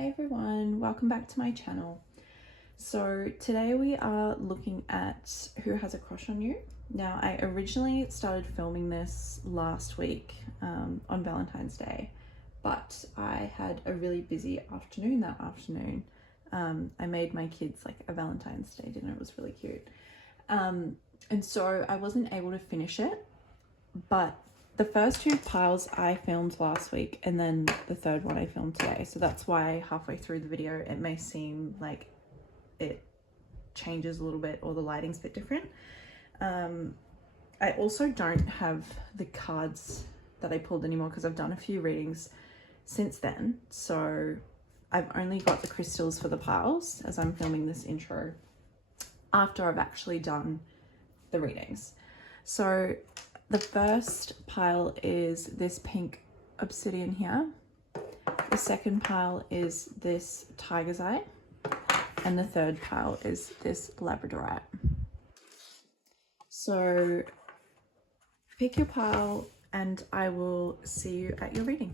Hey everyone, welcome back to my channel. So today we are looking at who has a crush on you. Now I originally started filming this last week on Valentine's Day, but I had a really busy afternoon that afternoon. I made my kids like a Valentine's Day dinner. It was really cute. And so I wasn't able to finish it, but the first two piles I filmed last week and then the third one I filmed today. So that's why halfway through the video it may seem like it changes a little bit or the lighting's a bit different. I also don't have the cards that I pulled anymore because I've done a few readings since then. So I've only got the crystals for the piles as I'm filming this intro after I've actually done the readings. So the first pile is this pink obsidian here. The second pile is this tiger's eye. And the third pile is this Labradorite. So pick your pile and I will see you at your reading.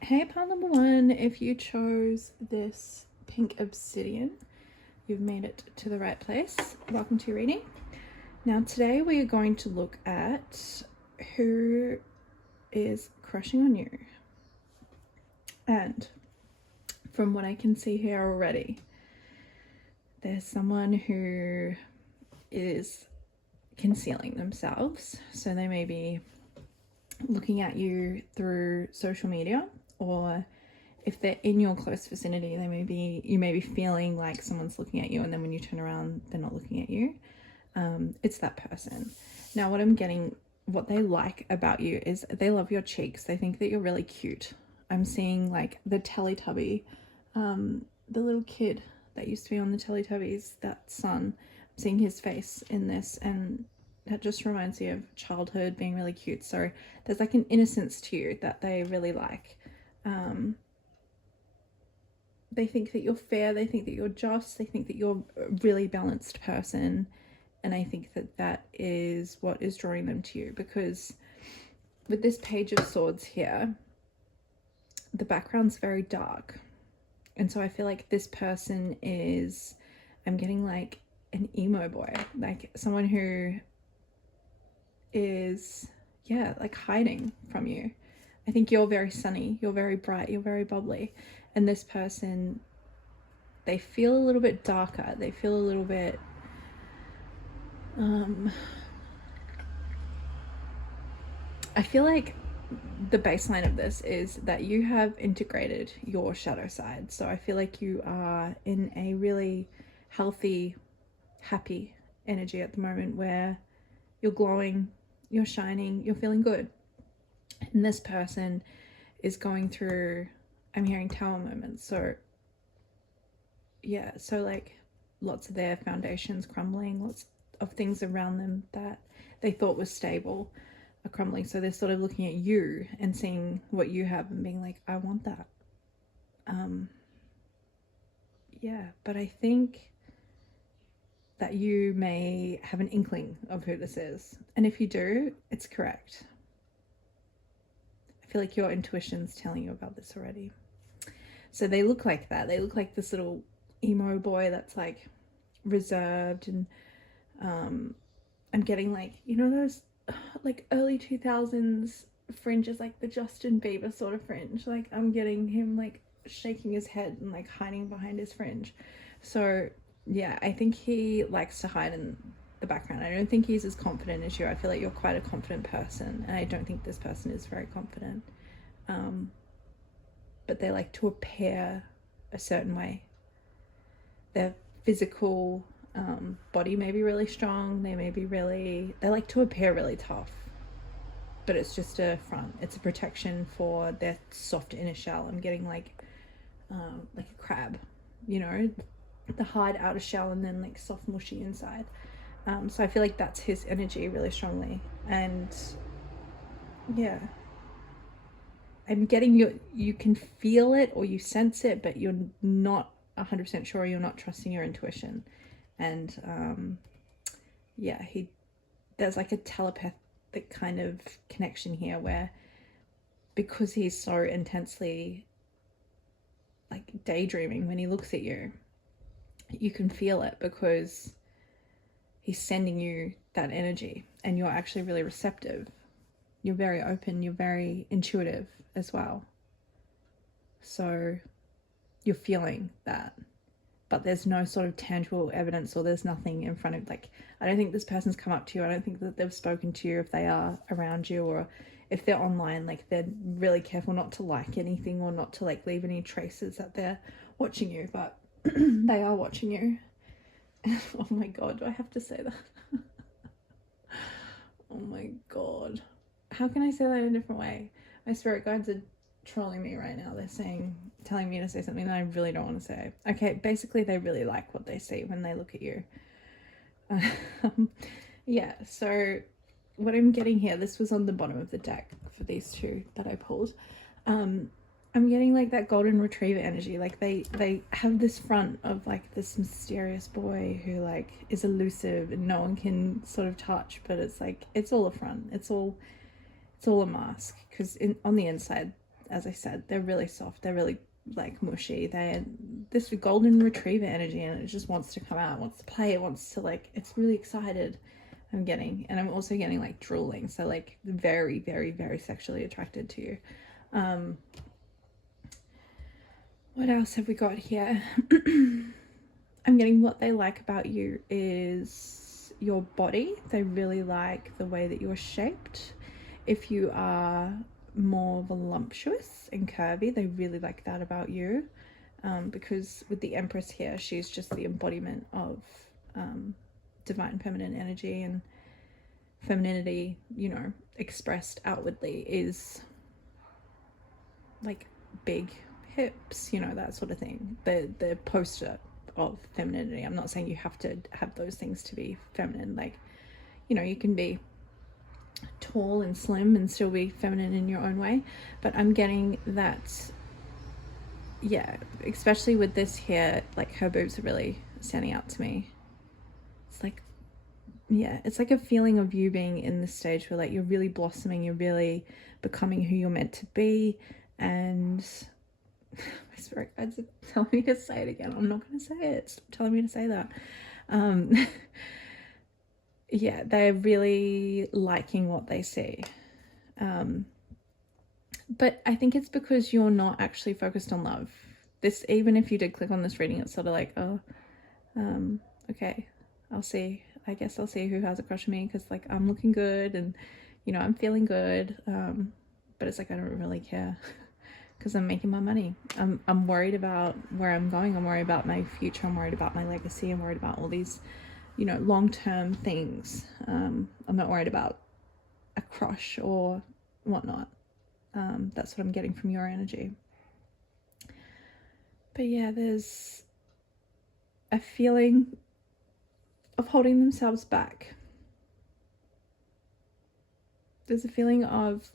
Hey, pile number one, if you chose this pink obsidian, you've made it to the right place. Welcome to your reading. Now today we are going to look at who is crushing on you. And from what I can see here already, there's someone who is concealing themselves. So they may be looking at you through social media, or if they're in your close vicinity, you may be feeling like someone's looking at you, and then when you turn around, they're not looking at you. It's that person. Now, what they like about you is they love your cheeks. They think that you're really cute. I'm seeing like the Teletubby, the little kid that used to be on the Teletubbies, that son. I'm seeing his face in this, and that just reminds me of childhood being really cute. So there's like an innocence to you that they really like. They think that you're fair, they think that you're just, they think that you're a really balanced person, and I think that that is what is drawing them to you, because with this Page of Swords here, the background's very dark, and so I feel like this person is, I'm getting like an emo boy, like someone who is, yeah, like hiding from you. I think you're very sunny, you're very bright, you're very bubbly. And this person, they feel a little bit darker. They feel a little bit, I feel like the baseline of this is that you have integrated your shadow side. So I feel like you are in a really healthy, happy energy at the moment where you're glowing, you're shining, you're feeling good. And this person is going through, I'm hearing tower moments. So yeah, so like lots of their foundations crumbling, lots of things around them that they thought was stable are crumbling. So they're sort of looking at you and seeing what you have and being like, I want that. Yeah, but I think that you may have an inkling of who this is. And if you do, it's correct. I feel like your intuition's telling you about this already. So they look like that. They look like this little emo boy that's like reserved, and I'm getting like, you know, those like early 2000s fringes, like the Justin Bieber sort of fringe. Like I'm getting him like shaking his head and like hiding behind his fringe. So yeah, I think he likes to hide in the background. I don't think he's as confident as you. I feel like you're quite a confident person, and I don't think this person is very confident. But they like to appear a certain way. Their physical body may be really strong. They like to appear really tough, but it's just a front. It's a protection for their soft inner shell. I'm getting like a crab, you know, the hard outer shell and then like soft mushy inside. So I feel like that's his energy really strongly. And yeah, I'm getting you can feel it or you sense it, but you're not 100% sure. You're not trusting your intuition. And yeah, there's like a telepathic kind of connection here where, because he's so intensely like daydreaming when he looks at you, you can feel it because he's sending you that energy, and you're actually really receptive. You're very open, you're very intuitive as well. So you're feeling that, but there's no sort of tangible evidence, or there's nothing in front of, like, I don't think this person's come up to you. I don't think that they've spoken to you if they are around you, or if they're online, like they're really careful not to like anything or not to like leave any traces that they're watching you, but they are watching you. Oh my god, do I have to say that? Oh my god. How can I say that in a different way? My spirit guides are trolling me right now. They're telling me to say something that I really don't want to say. Okay, basically they really like what they see when they look at you. Yeah, so what I'm getting here, this was on the bottom of the deck for these two that I pulled. I'm getting like that golden retriever energy. Like they have this front of like this mysterious boy who like is elusive and no one can sort of touch, but it's like, it's all a front. It's all a mask, because on the inside, as I said, they're really soft. They're really like mushy. They're this golden retriever energy, and it just wants to come out, wants to play, it wants to like, it's really excited. I'm getting, and I'm also getting like drooling. So like very, very, very sexually attracted to you. What else have we got here? I'm getting what they like about you is your body. They really like the way that you're shaped. If you are more voluptuous and curvy, they really like that about you. Because with the Empress here, she's just the embodiment of divine feminine energy, and femininity, you know, expressed outwardly is like big hips, you know, that sort of thing. The poster of femininity. I'm not saying you have to have those things to be feminine. Like, you know, you can be tall and slim and still be feminine in your own way. But I'm getting that, yeah, especially with this here, like her boobs are really standing out to me. It's like, yeah, it's like a feeling of you being in this stage where like you're really blossoming, you're really becoming who you're meant to be. And my spirit guides are telling me to say it again. I'm not going to say it. Stop telling me to say that. Yeah, they're really liking what they see. But I think it's because you're not actually focused on love. This, even if you did click on this reading, it's sort of like, oh, okay, I'll see. I guess I'll see who has a crush on me, because like I'm looking good and, you know, I'm feeling good. but it's like I don't really care because I'm making my money. I'm worried about where I'm going. I'm worried about my future. I'm worried about my legacy. I'm worried about all these, you know, long-term things. I'm not worried about a crush or whatnot. That's what I'm getting from your energy. But yeah, there's a feeling of holding themselves back. There's a feeling of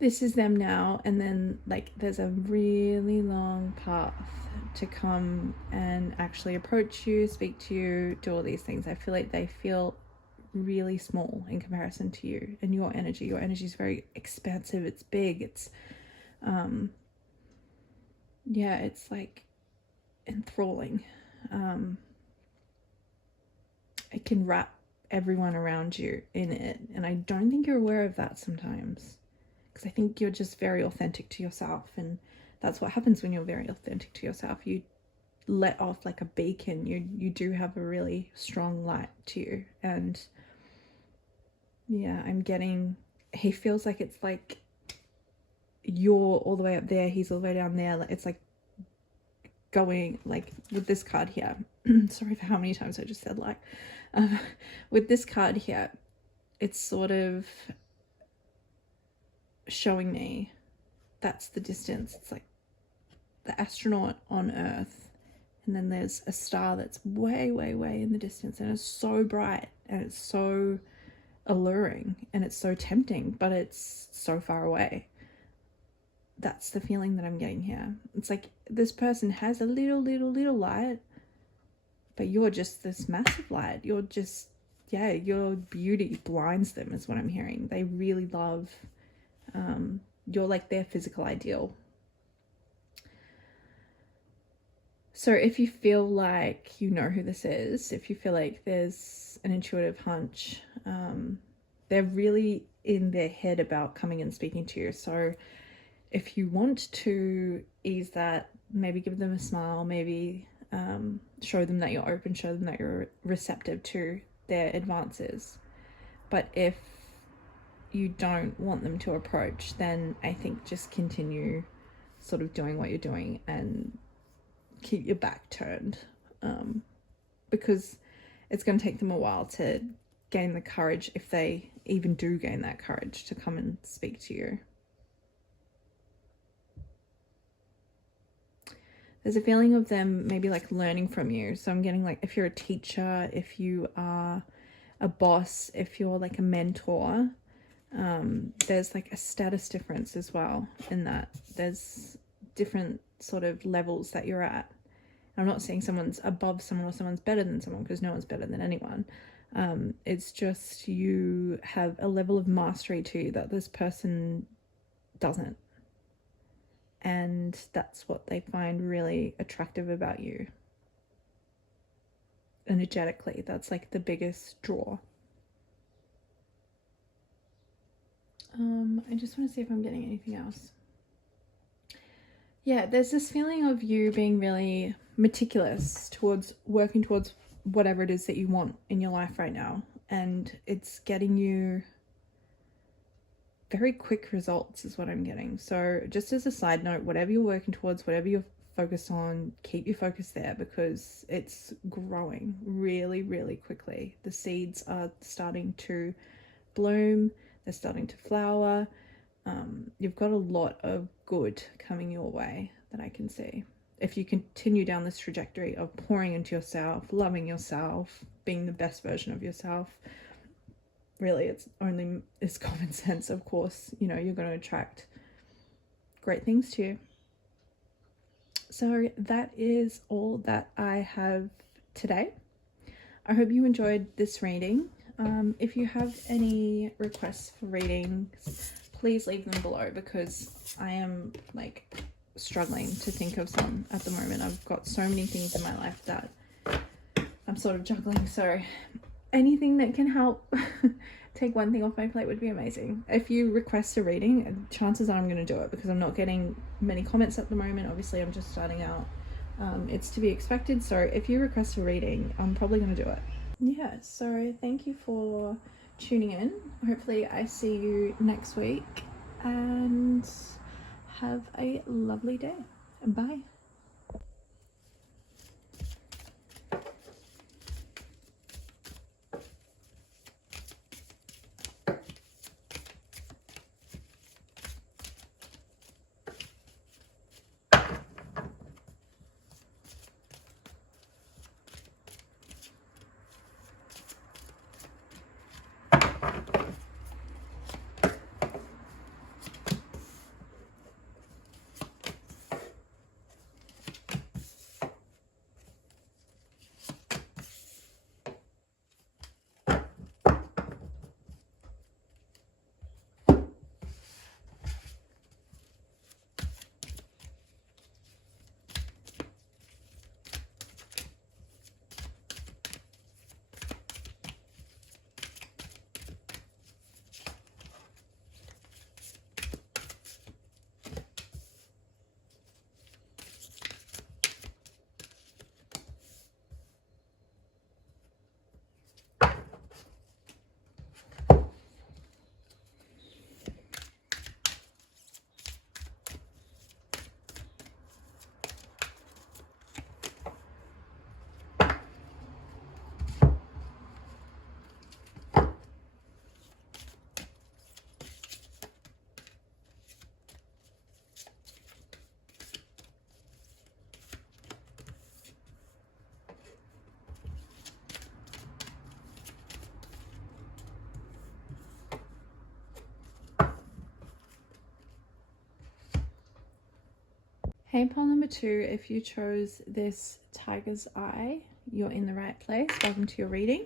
this is them now, and then like there's a really long path to come and actually approach you, speak to you, do all these things. I feel like they feel really small in comparison to you and your energy. Your energy is very expansive, it's big, it's yeah, it's like enthralling. It can wrap everyone around you in it, and I don't think you're aware of that sometimes, because I think you're just very authentic to yourself, and that's what happens when you're very authentic to yourself. You let off like a beacon. You do have a really strong light to you, and yeah, I'm getting, he feels like it's like you're all the way up there, he's all the way down there. It's like going, like with this card here, sorry for how many times I just said like, with this card here, it's sort of showing me that's the distance. It's like the astronaut on Earth, and then there's a star that's way, way, way in the distance, and it's so bright and it's so alluring and it's so tempting, but it's so far away. That's the feeling that I'm getting here. It's like this person has a little light, but you're just this massive light. You're just, yeah, your beauty blinds them is what I'm hearing. They really love, you're like their physical ideal. So if you feel like you know who this is, if you feel like there's an intuitive hunch, they're really in their head about coming and speaking to you. So if you want to ease that, maybe give them a smile, maybe show them that you're open, show them that you're receptive to their advances. But if you don't want them to approach, then I think just continue sort of doing what you're doing and keep your back turned, because it's going to take them a while to gain the courage, if they even do gain that courage, to come and speak to you. There's a feeling of them maybe like learning from you. So I'm getting like, if you're a teacher, if you are a boss, if you're like a mentor, there's like a status difference as well in that. There's different sort of levels that you're at. I'm not saying someone's above someone or someone's better than someone, because no one's better than anyone. It's just you have a level of mastery to you that this person doesn't. And that's what they find really attractive about you. Energetically, that's like the biggest draw. I just want to see if I'm getting anything else. Yeah, there's this feeling of you being really meticulous towards working towards whatever it is that you want in your life right now. And it's getting you very quick results is what I'm getting. So just as a side note, whatever you're working towards, whatever you're focused on, keep your focus there, because it's growing really, really quickly. The seeds are starting to bloom. They're starting to flower. You've got a lot of good coming your way that I can see. If you continue down this trajectory of pouring into yourself, loving yourself, being the best version of yourself, really it's common sense, of course, you know, you're going to attract great things to you. So that is all that I have today. I hope you enjoyed this reading. If you have any requests for readings, please leave them below, because I am like struggling to think of some at the moment. I've got so many things in my life that I'm sort of juggling, so anything that can help take one thing off my plate would be amazing. If you request a reading, chances are I'm going to do it, because I'm not getting many comments at the moment. Obviously, I'm just starting out. It's to be expected, so if you request a reading, I'm probably going to do it. Yeah, so thank you for tuning in. Hopefully I see you next week, and have a lovely day. Bye. Hey, pile number 2, if you chose this tiger's eye, you're in the right place. Welcome to your reading.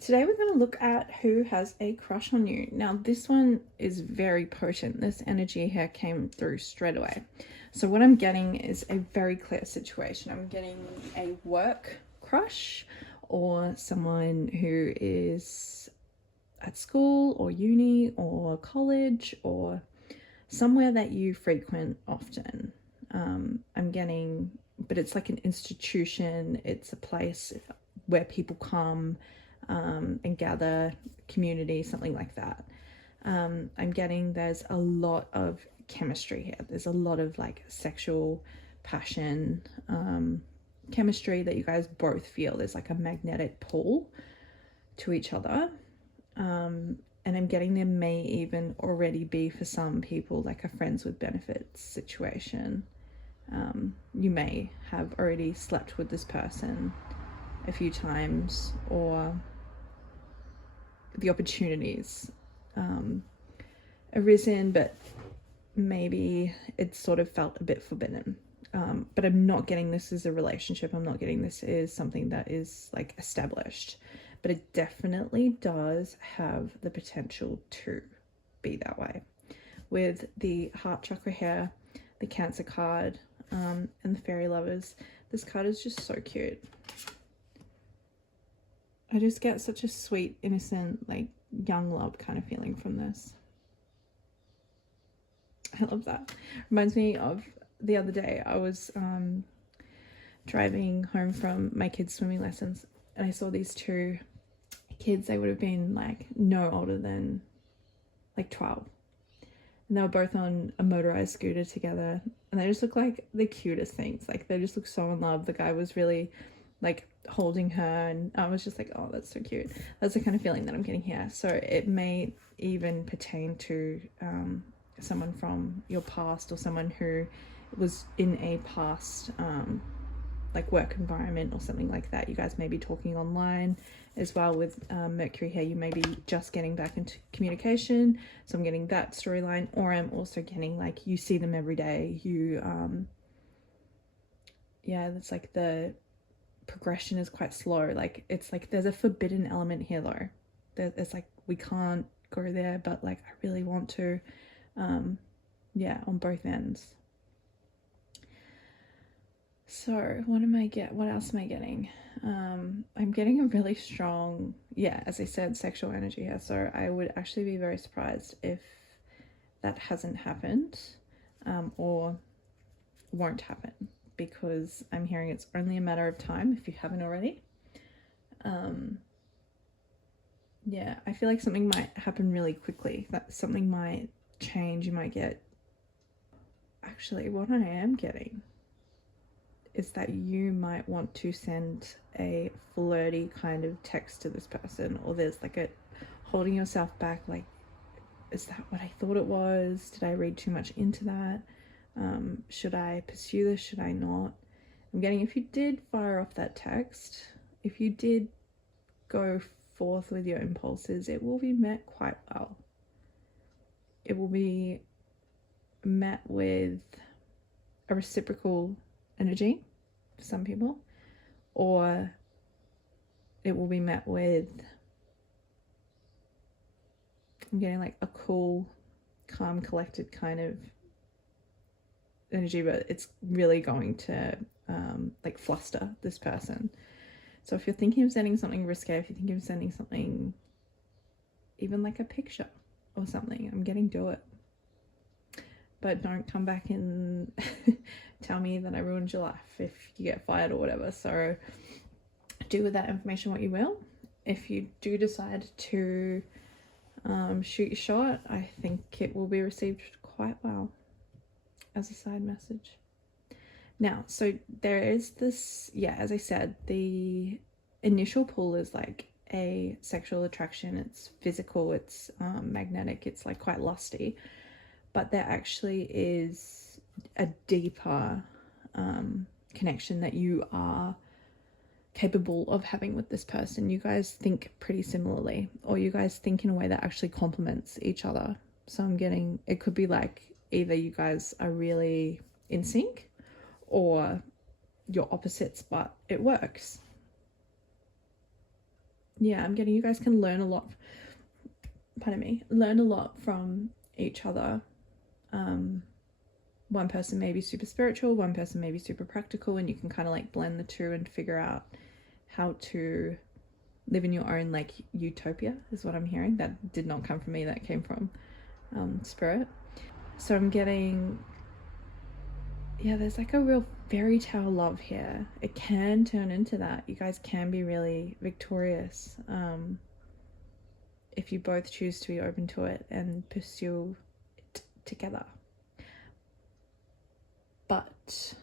Today we're going to look at who has a crush on you. Now this one is very potent. This energy here came through straight away. So what I'm getting is a very clear situation. I'm getting a work crush, or someone who is at school or uni or college or somewhere that you frequent often. I'm getting, but it's like an institution, it's a place where people come and gather, community, something like that. I'm getting there's a lot of chemistry here. There's a lot of like sexual passion, chemistry that you guys both feel. There's like a magnetic pull to each other. And I'm getting there may even already be, for some people, like a friends with benefits situation. You may have already slept with this person a few times, or the opportunities arisen, but maybe it sort of felt a bit forbidden. But I'm not getting this as a relationship. I'm not getting this as something that is like established, but it definitely does have the potential to be that way. With the heart chakra here, the Cancer card, and the fairy lovers, this card is just so cute. I just get such a sweet, innocent, like young love kind of feeling from this. I love that. Reminds me of the other day. I was driving home from my kids' swimming lessons, and I saw these two kids. They would have been like no older than like 12. And they were both on a motorized scooter together, and they just look like the cutest things. Like they just look so in love. The guy was really like holding her, and I was just like, oh, that's so cute. That's the kind of feeling that I'm getting here. So it may even pertain to someone from your past, or someone who was in a past like work environment or something like that. You guys may be talking online as well. With Mercury here, you may be just getting back into communication, so I'm getting that storyline. Or I'm also getting like you see them every day, you yeah, it's like the progression is quite slow. Like it's like there's a forbidden element here though. It's like we can't go there, but like I really want to. Yeah, on both ends. So what else am I getting? I'm getting a really strong, yeah, as I said, sexual energy here. So I would actually be very surprised if that hasn't happened, or won't happen, because I'm hearing it's only a matter of time if you haven't already. Yeah, I feel like something might happen really quickly. That something might change. You might get... Actually, what I am getting is that you might want to send a flirty kind of text to this person, or there's like a holding yourself back, like, is that what I thought it was? Did I read too much into that? Should I pursue this? Should I not? I'm getting, if you did fire off that text, if you did go forth with your impulses, it will be met quite well. It will be met with a reciprocal energy for some people, or it will be met with, I'm getting like a cool, calm, collected kind of energy, but it's really going to like fluster this person. So if you're thinking of sending something risque, if you're thinking of sending something, even like a picture or something, I'm getting, do it. But don't come back and tell me that I ruined your life if you get fired or whatever. So do with that information what you will. If you do decide to shoot your shot, I think it will be received quite well as a side message. Now, so there is this, yeah, as I said, the initial pull is like a sexual attraction. It's physical, it's magnetic, it's like quite lusty. But there actually is a deeper connection that you are capable of having with this person. You guys think pretty similarly, or you guys think in a way that actually complements each other. So I'm getting, it could be like either you guys are really in sync, or you're opposites, but it works. Yeah, I'm getting, you guys can learn a lot, pardon me, learn a lot from each other. One person may be super spiritual, one person may be super practical, and you can kind of like blend the two and figure out how to live in your own like utopia, is what I'm hearing. That did not come from me, that came from spirit. So I'm getting, yeah, there's like a real fairy tale love here. It can turn into that. You guys can be really victorious if you both choose to be open to it and pursue it together. But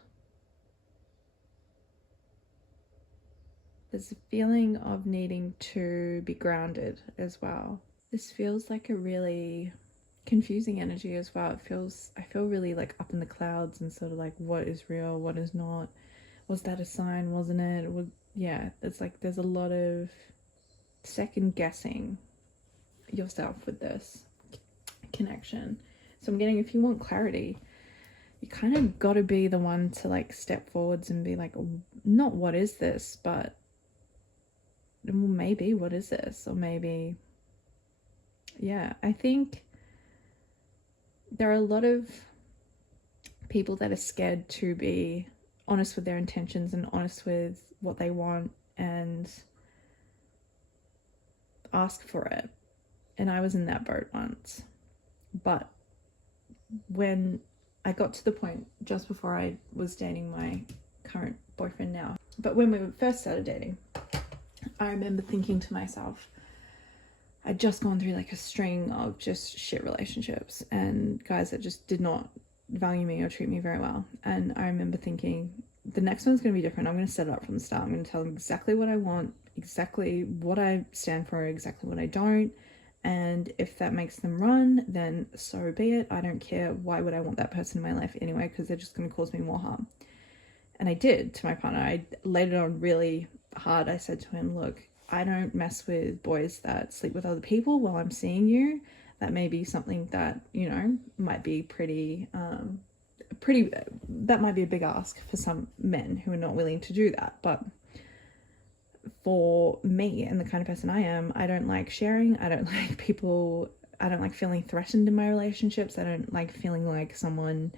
there's a feeling of needing to be grounded as well. This feels like a really confusing energy as well. I feel really like up in the clouds and sort of like, what is real, what is not? Was that a sign? Wasn't it? Yeah, it's like there's a lot of second guessing yourself with this connection. So I'm getting, if you want clarity, you kind of got to be the one to like step forwards and be like, not what is this, but well, maybe what is this? Or maybe, yeah, I think there are a lot of people that are scared to be honest with their intentions and honest with what they want and ask for it. And I was in that boat once. But when I got to the point just before I was dating my current boyfriend now, but when we first started dating, I remember thinking to myself, I'd just gone through like a string of just shit relationships and guys that just did not value me or treat me very well. And I remember thinking, the next one's going to be different. I'm going to set it up from the start. I'm going to tell them exactly what I want, exactly what I stand for, exactly what I don't. And if that makes them run, then so be it. I don't care. Why would I want that person in my life anyway? Because they're just going to cause me more harm. And I did to my partner. I laid it on really hard. I said to him, look, I don't mess with boys that sleep with other people while I'm seeing you. That may be something that, you know, might be that might be a big ask for some men who are not willing to do that. But for me and the kind of person I am, I don't like sharing. I don't like people, I don't like feeling threatened in my relationships. I don't like feeling like someone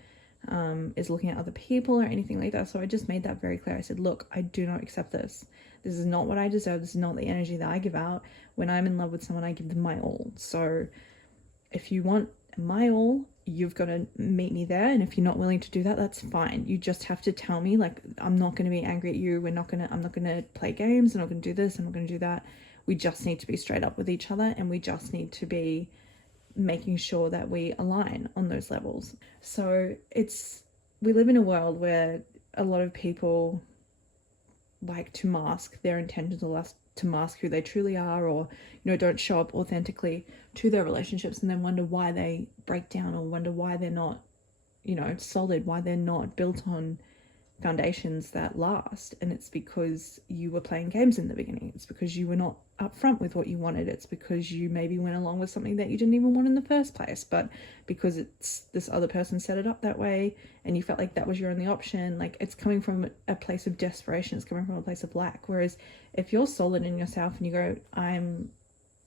is looking at other people or anything like that. So I just made that very clear. I said, look, I do not accept this. This is not what I deserve. This is not the energy that I give out. When I'm in love with someone, I give them my all. So if you want my all, you've got to meet me there. And if you're not willing to do that, that's fine. You just have to tell me, like, I'm not going to be angry at you. I'm not going to play games. I'm not going to do this. I'm not going to do that. We just need to be straight up with each other, and we just need to be making sure that we align on those levels. So we live in a world where a lot of people like to mask their intentions, or to mask who they truly are, or don't show up authentically to their relationships, and then wonder why they break down, or wonder why they're not solid, why they're not built on foundations that last. And it's because you were playing games in the beginning. It's because you were not upfront with what you wanted. It's because you maybe went along with something that you didn't even want in the first place, but because it's this other person set it up that way and you felt like that was your only option. Like, it's coming from a place of desperation. It's coming from a place of lack. Whereas if you're solid in yourself and you go, I'm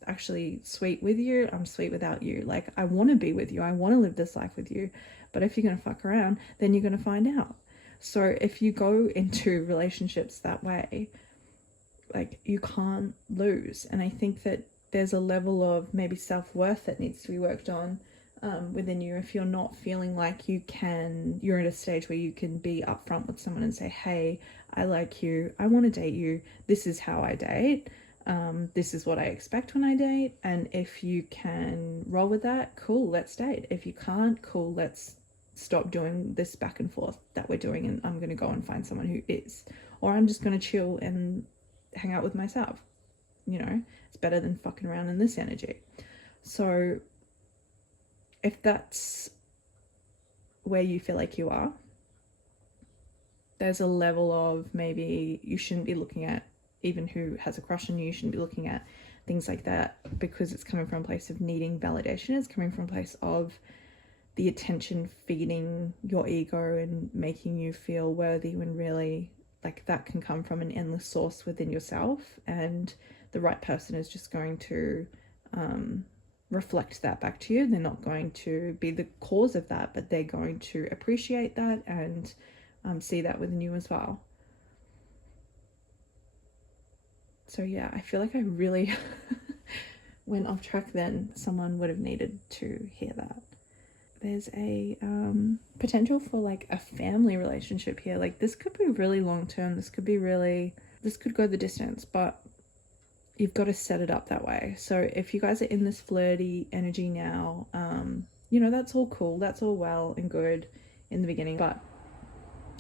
actually sweet with you, I'm sweet without you, like, I want to be with you, I want to live this life with you, but if you're going to fuck around, then you're going to find out. So if you go into relationships that way, like, you can't lose. And I think that there's a level of maybe self-worth that needs to be worked on within you. If you're not feeling like you're at a stage where you can be upfront with someone and say, hey, I like you, I want to date you, this is how I date, this is what I expect when I date. And if you can roll with that, cool, let's date. If you can't, cool, let's stop doing this back and forth that we're doing, and I'm going to go and find someone who is, or I'm just going to chill and hang out with myself. It's better than fucking around in this energy. So if that's where you feel like you are, there's a level of maybe you shouldn't be looking at even who has a crush on you. You shouldn't be looking at things like that, because it's coming from a place of needing validation. It's coming from a place of the attention feeding your ego and making you feel worthy, when really, like, that can come from an endless source within yourself, and the right person is just going to reflect that back to you. They're not going to be the cause of that, but they're going to appreciate that and see that within you as well. So yeah, I feel like I really went off track then. Someone would have needed to hear that. There's a potential for like a family relationship here. Like, this could be really long term. This could go the distance, but you've got to set it up that way. So if you guys are in this flirty energy now, that's all cool. That's all well and good in the beginning. But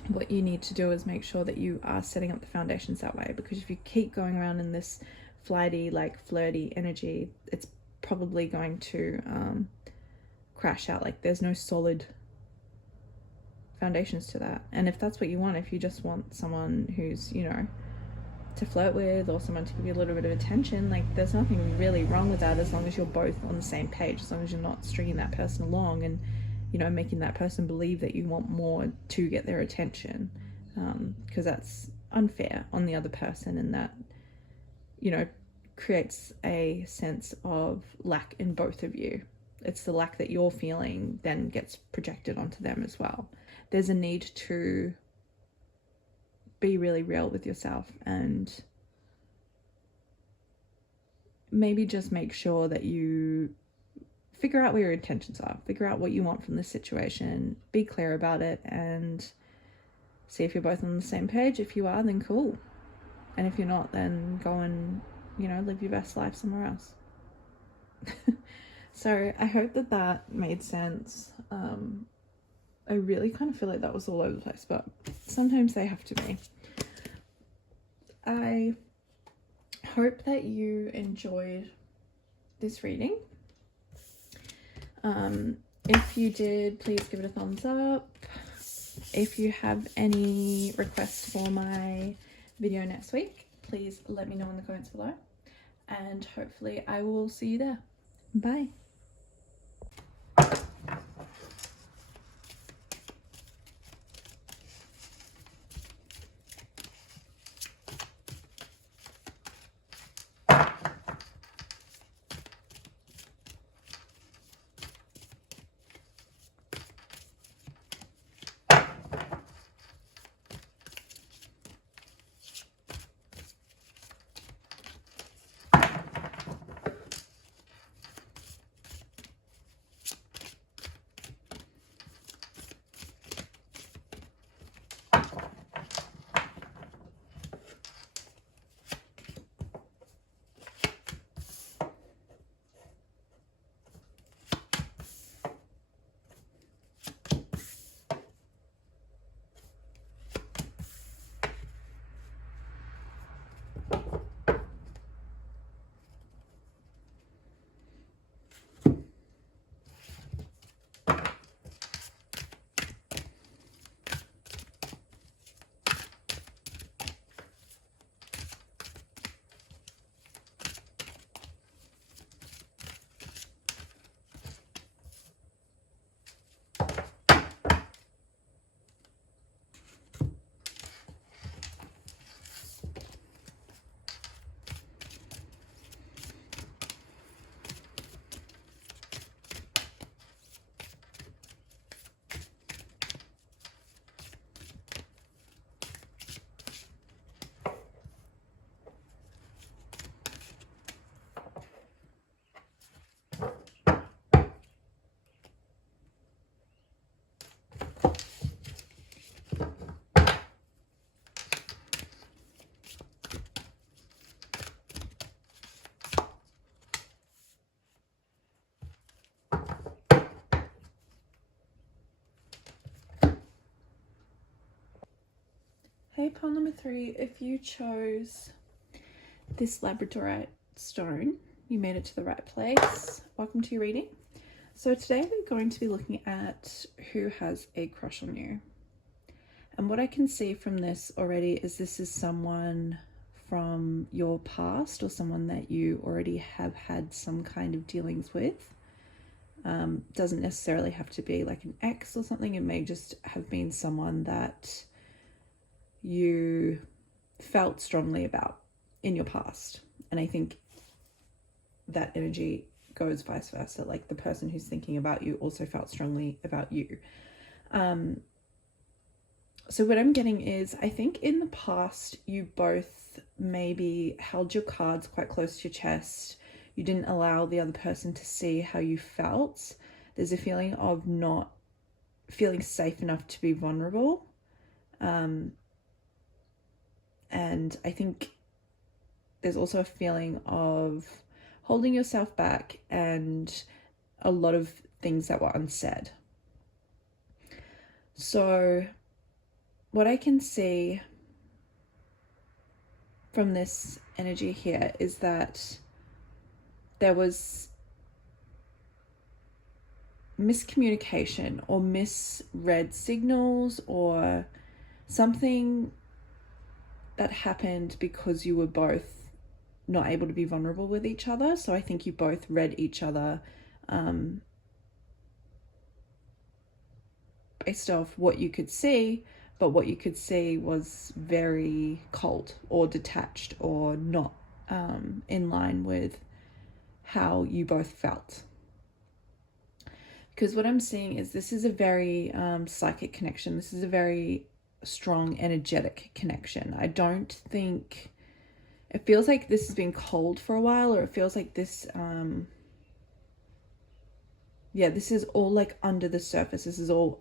what you need to do is make sure that you are setting up the foundations that way. Because if you keep going around in this flighty, like flirty energy, it's probably going to crash out. Like, there's no solid foundations to that. And if that's what you want, if you just want someone who's to flirt with, or someone to give you a little bit of attention, like, there's nothing really wrong with that, as long as you're both on the same page, as long as you're not stringing that person along and making that person believe that you want more to get their attention, because that's unfair on the other person, and that creates a sense of lack in both of you. It's the lack that you're feeling then gets projected onto them as well. There's a need to be really real with yourself, and maybe just make sure that you figure out where your intentions are, figure out what you want from this situation, be clear about it, and see if you're both on the same page. If you are, then cool. And if you're not, then go and, live your best life somewhere else. So I hope that made sense. I really kind of feel like that was all over the place, but sometimes they have to be. I hope that you enjoyed this reading. If you did, please give it a thumbs up. If you have any requests for my video next week, please let me know in the comments below, and hopefully I will see you there. Bye. Okay, pile number 3. If you chose this Labradorite stone, you made it to the right place. Welcome to your reading. So today we're going to be looking at who has a crush on you. And what I can see from this already is this is someone from your past or someone that you already have had some kind of dealings with. Doesn't necessarily have to be like an ex or something. It may just have been someone that you felt strongly about in your past. And I think that energy goes vice versa. Like the person who's thinking about you also felt strongly about you. So what I'm getting is, I think in the past, you both maybe held your cards quite close to your chest. You didn't allow the other person to see how you felt. There's a feeling of not feeling safe enough to be vulnerable. And I think there's also a feeling of holding yourself back and a lot of things that were unsaid. So what I can see from this energy here is that there was miscommunication or misread signals or something that happened because you were both not able to be vulnerable with each other. So I think you both read each other based off what you could see, but what you could see was very cold or detached or not in line with how you both felt. Because what I'm seeing is this is a very psychic connection. This is a very strong energetic connection. I don't think, it feels like this has been cold for a while, or it feels like this, this is all like under the surface. This is all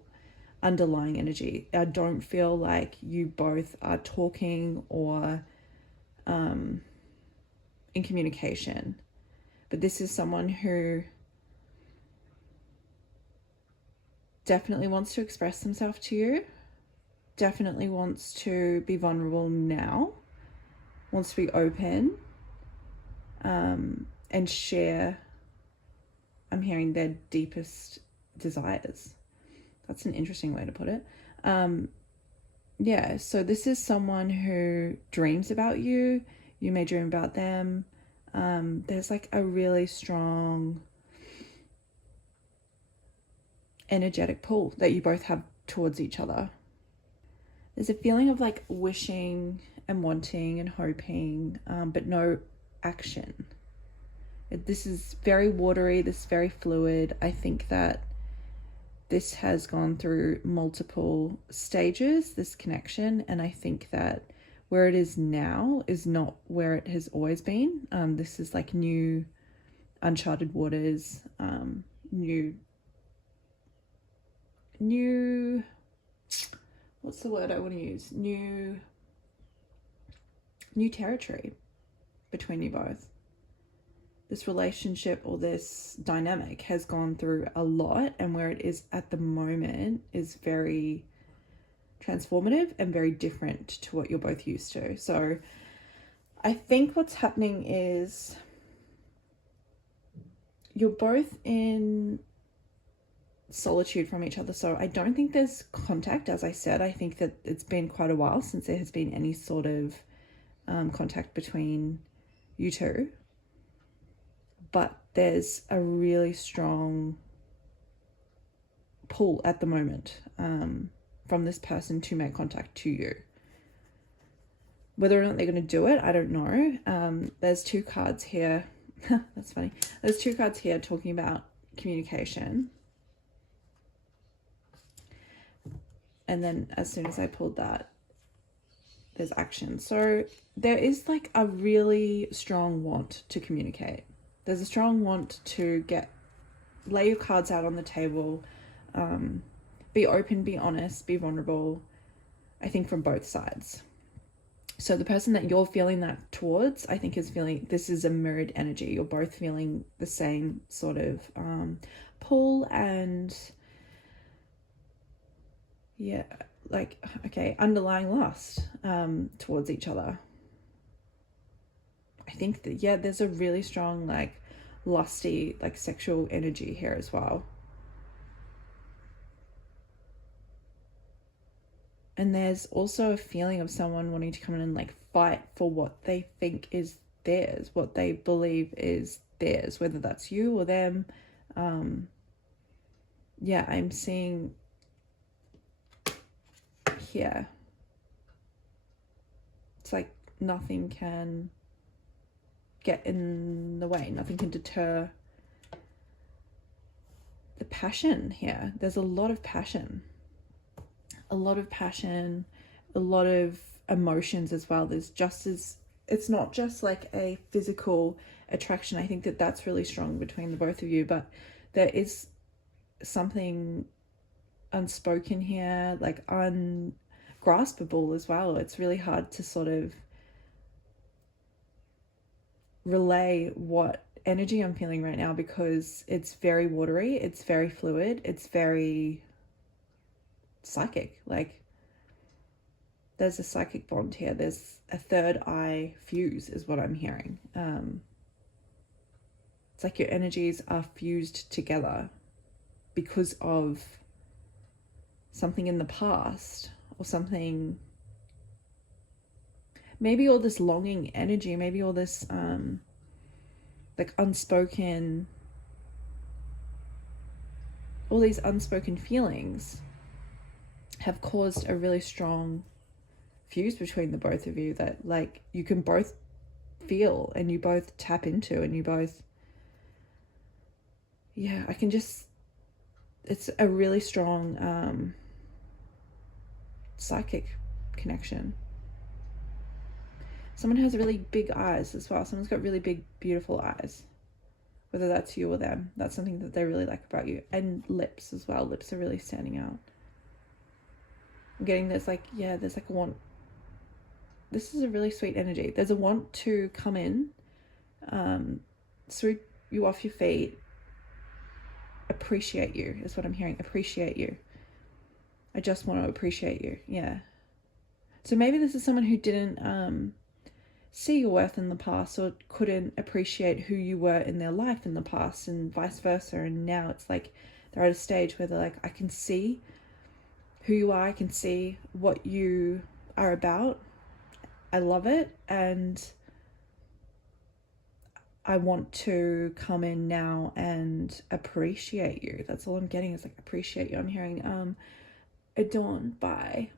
underlying energy. I don't feel like you both are talking or in communication, but this is someone who definitely wants to express themselves to you, definitely wants to be vulnerable now, wants to be open, and share, I'm hearing, their deepest desires. That's an interesting way to put it. So this is someone who dreams about you. You may dream about them. There's like a really strong energetic pull that you both have towards each other. There's a feeling of like wishing and wanting and hoping, but no action. This is very watery. This is very fluid. I think that this has gone through multiple stages, this connection, and I think that where it is now is not where it has always been. This is like new uncharted waters, new, what's the word I want to use? New territory between you both. This relationship or this dynamic has gone through a lot, and where it is at the moment is very transformative and very different to what you're both used to. So I think what's happening is you're both in solitude from each other. So I don't think there's contact. As I said, I think that it's been quite a while since there has been any sort of contact between you two. But there's a really strong pull at the moment from this person to make contact to you. Whether or not they're going to do it, I don't know. There's 2 cards here. That's funny. There's 2 cards here talking about communication. And then as soon as I pulled that, there's action. So there is like a really strong want to communicate. There's a strong want to lay your cards out on the table, be open, be honest, be vulnerable, I think from both sides. So the person that you're feeling that towards, I think is feeling, this is a mirrored energy. You're both feeling the same sort of pull and Yeah, like, okay, underlying lust towards each other. I think that, yeah, there's a really strong, like, lusty, like, sexual energy here as well. And there's also a feeling of someone wanting to come in and, like, fight for what they think is theirs, what they believe is theirs, whether that's you or them. Yeah, I'm seeing here. It's like nothing can get in the way. Nothing can deter the passion here. There's a lot of passion. A lot of passion, a lot of emotions as well. There's just as, it's not just like a physical attraction. I think that that's really strong between the both of you, but there is something unspoken here, like ungraspable as well. It's really hard to sort of relay what energy I'm feeling right now because it's very watery, it's very fluid, it's very psychic. Like, there's a psychic bond here. There's a third eye fuse is what I'm hearing. It's like your energies are fused together because of something in the past or something, maybe all this longing energy, maybe all this like unspoken, all these unspoken feelings have caused a really strong fuse between the both of you that, like, you can both feel and you both tap into and you both, yeah, I can just, it's a really strong psychic connection. Someone has really big eyes as well. Someone's got really big, beautiful eyes. Whether that's you or them, that's something that they really like about you. And lips as well. Lips are really standing out. I'm getting this, like, yeah, there's like a want. This is a really sweet energy. There's a want to come in, sweep you off your feet, appreciate you is what I'm hearing. Appreciate you. I just want to appreciate you. Yeah. So maybe this is someone who didn't see your worth in the past or couldn't appreciate who you were in their life in the past, and vice versa. And now it's like they're at a stage where they're like, I can see who you are. I can see what you are about. I love it. And I want to come in now and appreciate you. That's all I'm getting is like appreciate you. I'm hearing Adorned by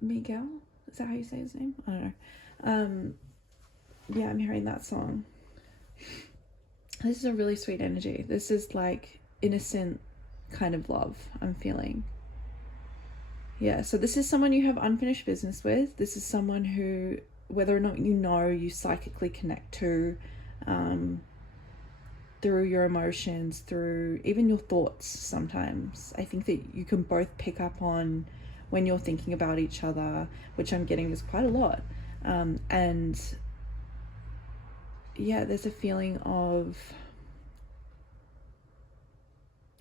Miguel. Is that how you say his name? I don't know. Yeah, I'm hearing that song. This is a really sweet energy. This is like innocent kind of love I'm feeling. Yeah, so this is someone you have unfinished business with. This is someone who, whether or not you know, you psychically connect to through your emotions, through even your thoughts sometimes. I think that you can both pick up on when you're thinking about each other, which I'm getting is quite a lot. And yeah, there's a feeling of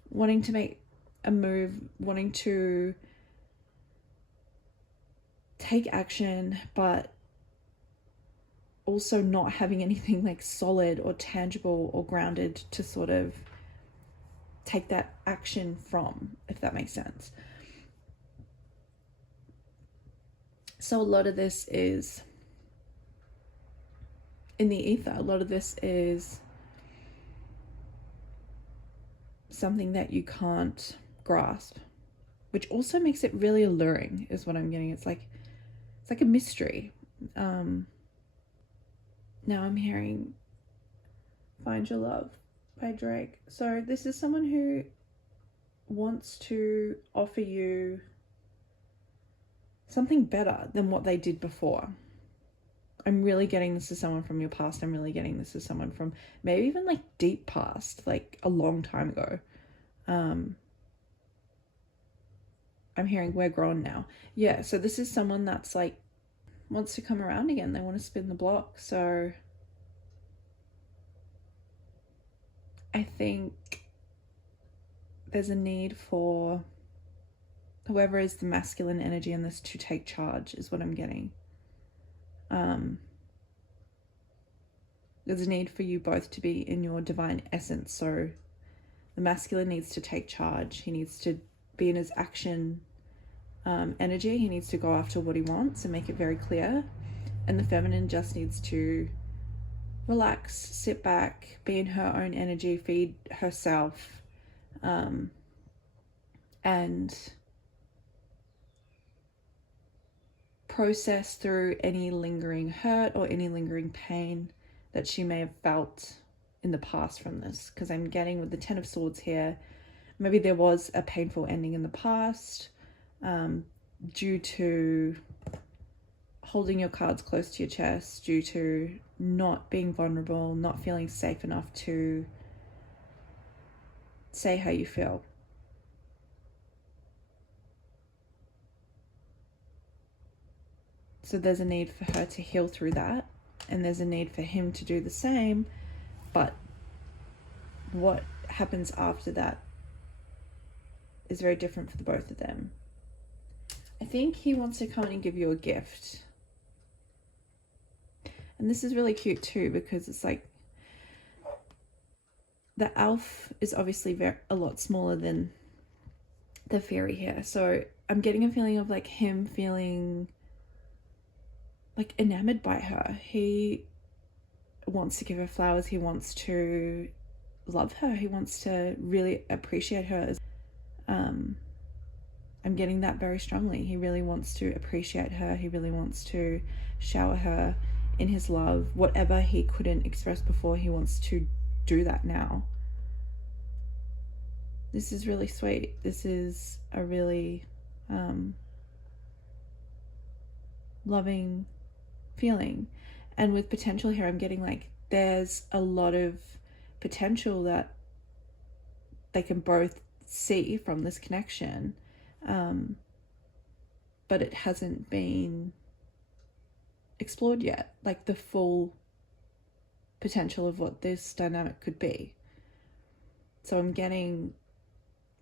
wanting to make a move, wanting to take action, but also not having anything like solid or tangible or grounded to sort of take that action from, if that makes sense. So a lot of this is in the ether. A lot of this is something that you can't grasp, which also makes it really alluring is what I'm getting. It's like a mystery. Now I'm hearing Find Your Love by Drake. So this is someone who wants to offer you something better than what they did before. I'm really getting this as someone from your past. I'm really getting this as someone from maybe even like deep past, like a long time ago. I'm hearing we're grown now. Yeah, so this is someone that's like wants to come around again. They want to spin the block. So I think there's a need for whoever is the masculine energy in this, to take charge is what I'm getting. There's a need for you both to be in your divine essence. So the masculine needs to take charge. He needs to be in his action energy. He needs to go after what he wants and make it very clear. And the feminine just needs to relax, sit back, be in her own energy, feed herself, and process through any lingering hurt or any lingering pain that she may have felt in the past from this. Because I'm getting with the Ten of Swords here, maybe there was a painful ending in the past due to holding your cards close to your chest, due to not being vulnerable, not feeling safe enough to say how you feel. So there's a need for her to heal through that, and there's a need for him to do the same, but what happens after that is very different for the both of them. I think he wants to come in and give you a gift. And this is really cute too, because it's like the elf is obviously a lot smaller than the fairy here. So I'm getting a feeling of like him feeling like enamored by her. He wants to give her flowers. He wants to love her. He wants to really appreciate her. I'm getting that very strongly. He really wants to appreciate her. He really wants to shower her in his love. Whatever he couldn't express before, he wants to do that now. This is really sweet. This is a really loving feeling. And with potential here, I'm getting like there's a lot of potential that they can both see from this connection, but it hasn't been explored yet, like the full potential of what this dynamic could be. So I'm getting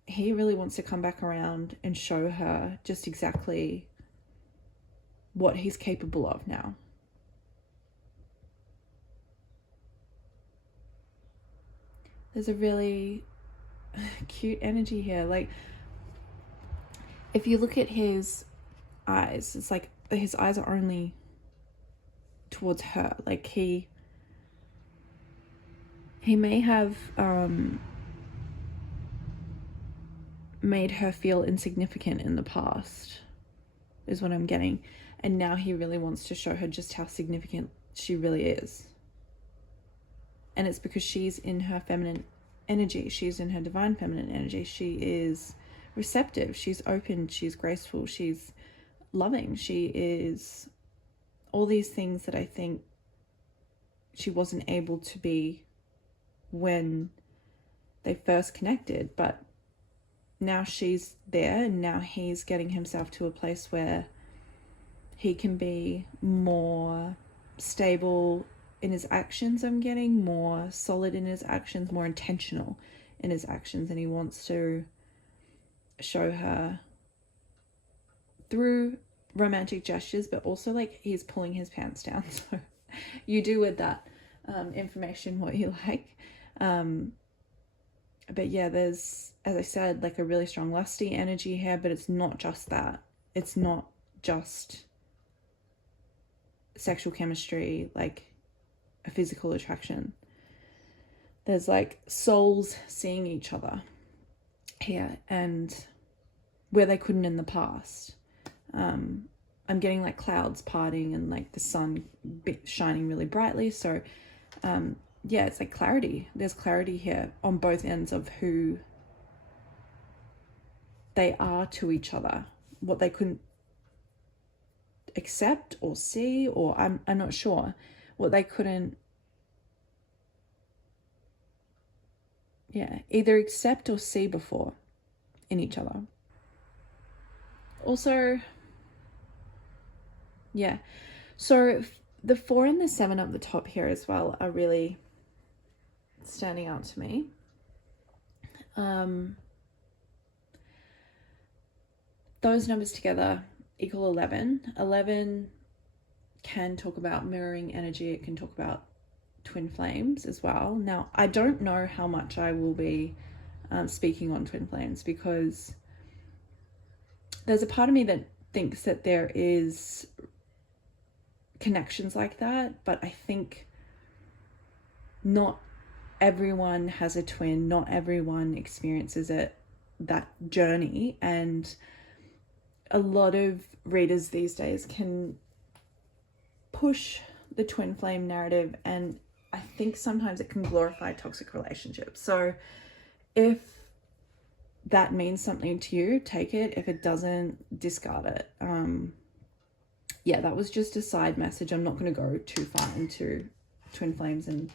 he really wants to come back around and show her just exactly what he's capable of now. There's a really cute energy here. Like, if you look at his eyes, it's like his eyes are only towards her. Like he may have made her feel insignificant in the past, is what I'm getting. And now he really wants to show her just how significant she really is. And it's because she's in her feminine energy. She's in her divine feminine energy. She is receptive. She's open. She's graceful. She's loving. She is all these things that I think she wasn't able to be when they first connected. But now she's there, and now he's getting himself to a place where he can be more stable in his actions. I'm getting more solid in his actions, more intentional in his actions, and he wants to show her through romantic gestures, but also like he's pulling his pants down. So you do with that information what you like. But yeah, there's, as I said, like a really strong lusty energy here, but it's not just that. It's not just sexual chemistry, like a physical attraction. There's like souls seeing each other here, and where they couldn't in the past. I'm getting like clouds parting and like the sun shining really brightly. So yeah, it's like clarity. There's clarity here on both ends of who they are to each other, what they couldn't accept or see, or I'm not sure, what they couldn't either accept or see before in each other. Also, yeah, so the 4 and the 7 up the top here as well are really standing out to me. those numbers together equal 11. 11 can talk about mirroring energy. It can talk about twin flames as well. Now, I don't know how much I will be speaking on twin flames, because there's a part of me that thinks that there is connections like that, but I think not everyone has a twin, not everyone experiences it, that journey, and a lot of readers these days can push the twin flame narrative, and I think sometimes it can glorify toxic relationships. So if that means something to you, take it. If it doesn't, discard it. Yeah, that was just a side message. I'm not going to go too far into twin flames and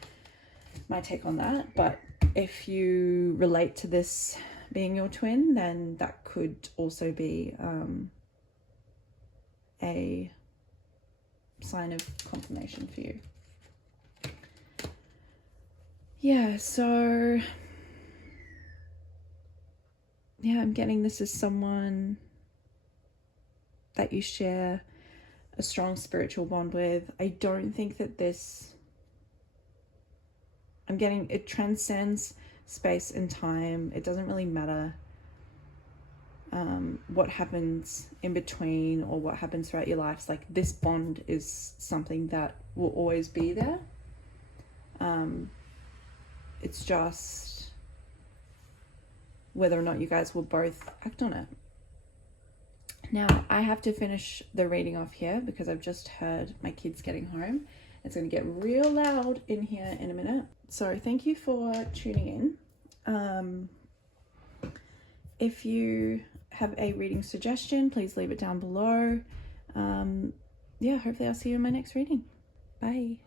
my take on that, but if you relate to this being your twin, then that could also be a sign of confirmation for you. Yeah, so yeah, I'm getting this as someone that you share a strong spiritual bond with. I don't think that this, I'm getting, it transcends space and time. It doesn't really matter what happens in between or what happens throughout your lives. Like, this bond is something that will always be there. It's just whether or not you guys will both act on it. Now, I have to finish the reading off here because I've just heard my kids getting home. It's going to get real loud in here in a minute. So thank you for tuning in. If you have a reading suggestion, please leave it down below. Yeah, hopefully I'll see you in my next reading. Bye.